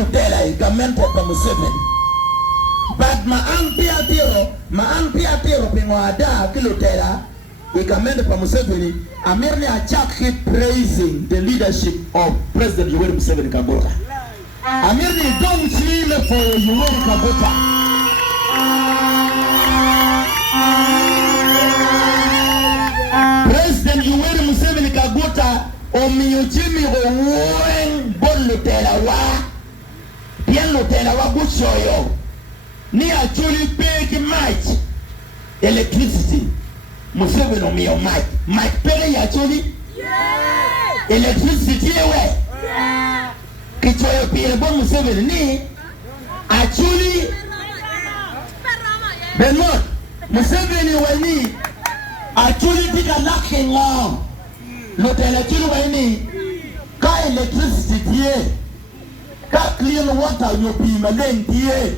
Lutela igamente pa Museveni. But maang piatiro pingoada ki Lutela igamente pa Museveni. Amirni Achak keep praising the leadership of President Yoweri Museveni Kaguta. Amirni don't chile for Yoweri Kaguta. President Yoweri Museveni Kaguta omiyojimi owen bon Lutela wa bien Lutela wa gushoyo ni actually big might electricity Museveni omiyo might pere actually electricity ewe kichoyo pire bon Museveni ni actually Benot Museveni wani actually tika lacking on Lutela chulu wani ka electricity tie ka clean water yo pima len tie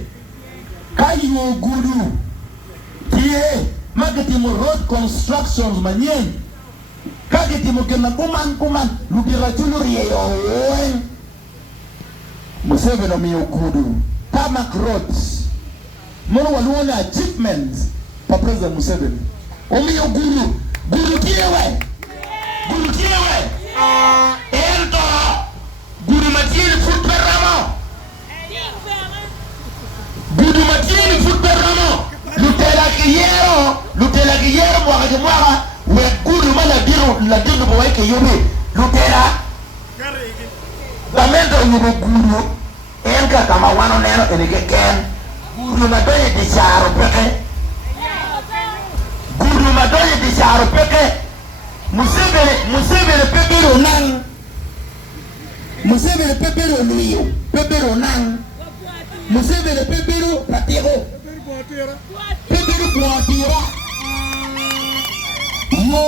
ka yo guru tie magatimu road constructions manyen ka gatimu kema kuman lubira chulu riyo Museveni omiyo guru tarmac roads mono waluona achievements pa President Museveni omiyo guru tie ento guru matini futberamo Lutela kiyero mwaka we guru mala diru kwa wake yumi Lutela Lamento yubu guru enka kama wano neno enike ken guru madoye disaro peke Museveni pepero nang Museveni pepero nuyo pepero nang Museveni pepero patiro pepero kuatira yo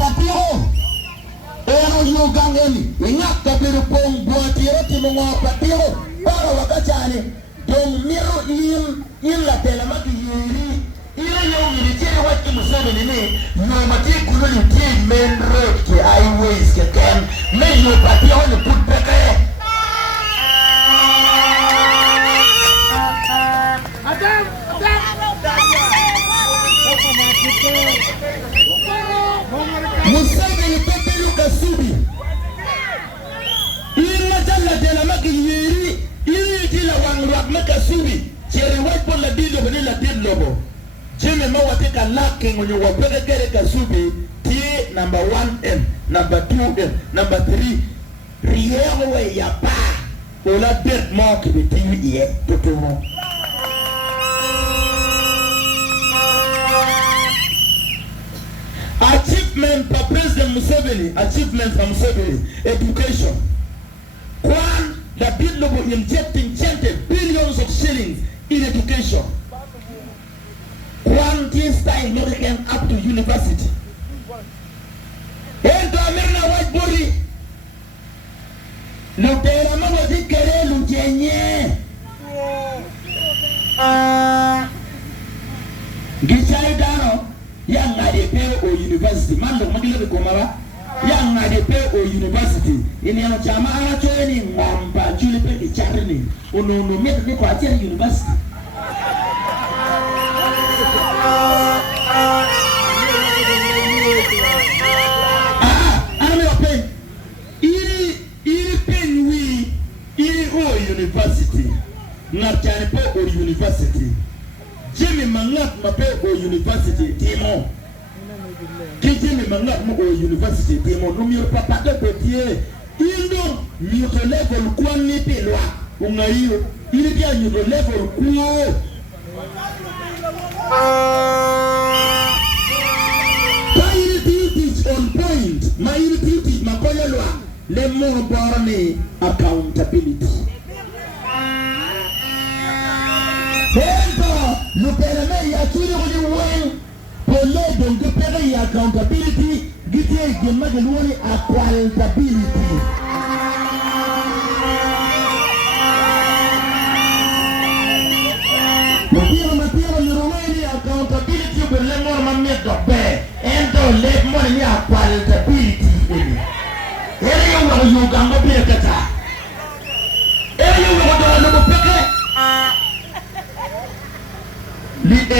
patiro ero yo gangeni ingak pepero pong buatira timongo patiro para wakachane dong miro in la tela maki yiri ile yo military watu Museveni ni no mati kuloni tie main road ke highways ke ken me yo pati on put peke Museveni pepe luka subi ile tala tela maki yiri ile tila wangruak maka subi chere wapo la dido benila dido Jimmy Mawateka lacking when you were better Kasubi, T number 1M, number 2M, number 3. Riyewe ya pa, ola dead mark with TV to Achievement for President Museveni, achievement from Museveni, education. One, the bill of injecting billions of shillings in education. One team style American up to university. Ento Amerina white body. Lutera mama zikere lujenye. Gichai dano yang adepe o university. Mando magile bikomara yang adepe o university. Ini yang chama acho ni ngamba chule pe gichari ni. Ono meta ni kwa tia university. University Natchani po university Jimmy Mangat mape o university Timo Jimmy Mangat mo o university Timo Numiro papa de petie Indo nyuto level kwa nipi lwa Ungayo Ili pia nyuto level kuo Kairi is on point Mairi teach makoya lwa Lemo borne accountability Lupeleme ya chuli kwenye uwe Pole donge pere ya accountability Gitie gema geluoni accountability Matiro niruweni accountability Belemor mamedo be Endo lemor ni accountability Ele yung yuga mabire kata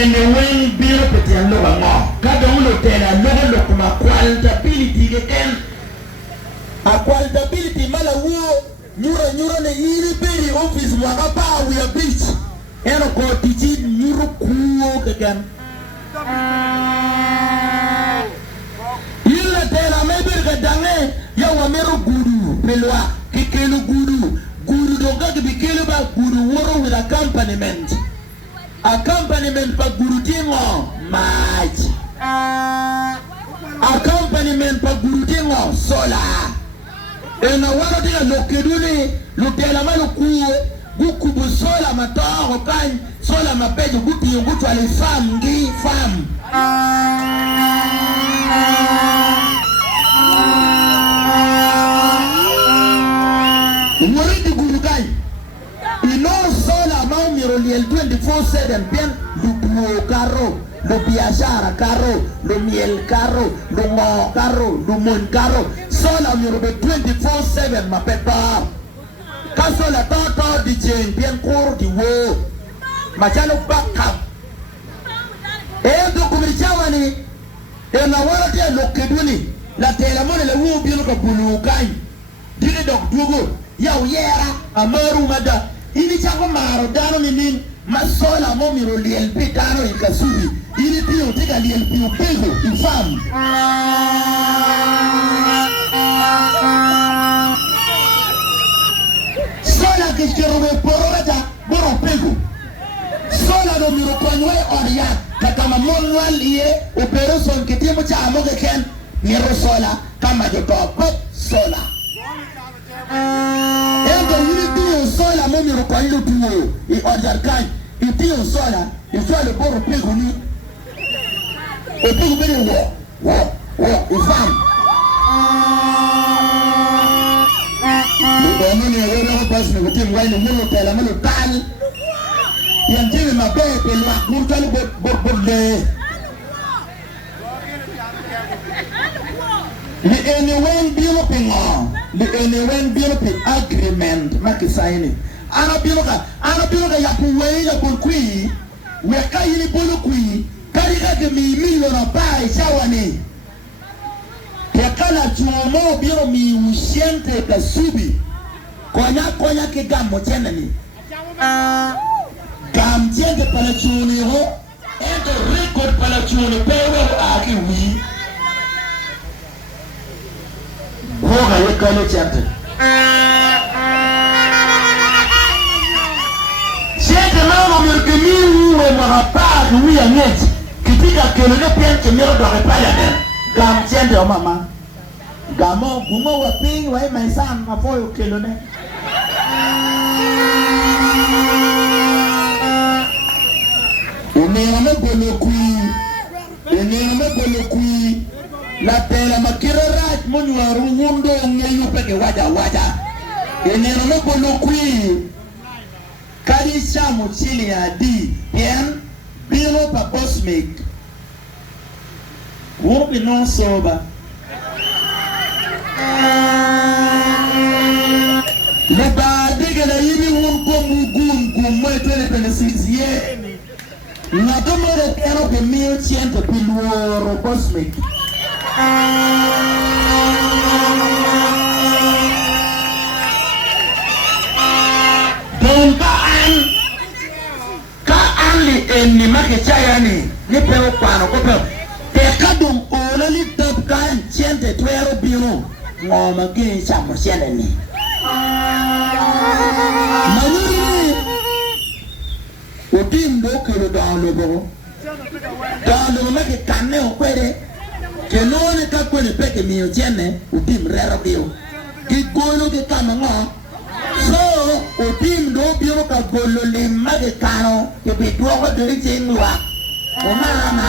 wen biro petian loga ngo kada ulo tela logo lokuma qualitability again a qualitability mala wo nyura ne iri beri office mwaka pa we a beach eno ko tiji nyuru kuo again illa tela meber gadange ya wameru gudu pelwa kikelu gudu donga bikelu ba gudu woro with accompaniment pa guru dingo maj accompaniment pa guru dingo sola ena waro diga lokeduni lutela malu kuo gukubu sola matoro kan sola mapejo guti ngutu ali fam ngi fam umoridi guru kai ino sola maumiro liel 24/7 bien lu carro lu biashara carro lu miel carro lu mo carro lu mon carro sola miro be 24/7 mapepa kasola toto di jeng bien kur di wo machalo backup do kumirichawani na wala dia lokeduni la tela mone le wo bien ko bulu kai dile dok dugo yaw yera amaru mada ini chango maro dano minin masola mo miro liel pitano ikasubi ini pio tega liel pio pego infam sola que quiero me porota boro pego sola do miro kwanwe oria kama monwal iye operation kitimo cha amoge ken miro sola kama joto sola sola mo mi ro kwa ile tuwo I order kai iti o sola ifo le boro pego ni o pego bere wo ifam le bono ni ero ro pas ne kuti ngwa ni mo tela mo tal yanjime mabebe lwa mutali bodle the anyone developing the anyone developing agreement makisaini ana biloka ya kuwe ya kulkui weka yini bulukui karika ke mi milion na pai shawani kekala chumo biro mi usiente kasubi konya ke gamo chenani gam tiende pala chuni ho ento record pala chuni pewe aki wi hoga yekale chante siete mama mirkemi we marapad wi anet kitika kelele piente miro do repala gam tiende o mama gamo gumo wa ping wa my son mafoyo kelone enema bolokui la tela makira rat monwa ruwundo ngeyu peke waja enema bolokui kali shamu chili ya di bien biro pa cosmic wobi non soba le ba digela yimi wunko mugun mo 2026 ye na tomo de piano que 1100 piluoro cosmic don ka an li enni make chayani ni pero pano ko pero te kadum ona li top kan chente twero biro ngoma ke chamo chene ni manuri otim do kero dalo bo dalo make kanne o kwere ke none ka kwere peke miyo chene otim rero bio ki golo ke kama ngo so otim do biro ka golo le mage kano ke bidwo ko diri chingwa o mama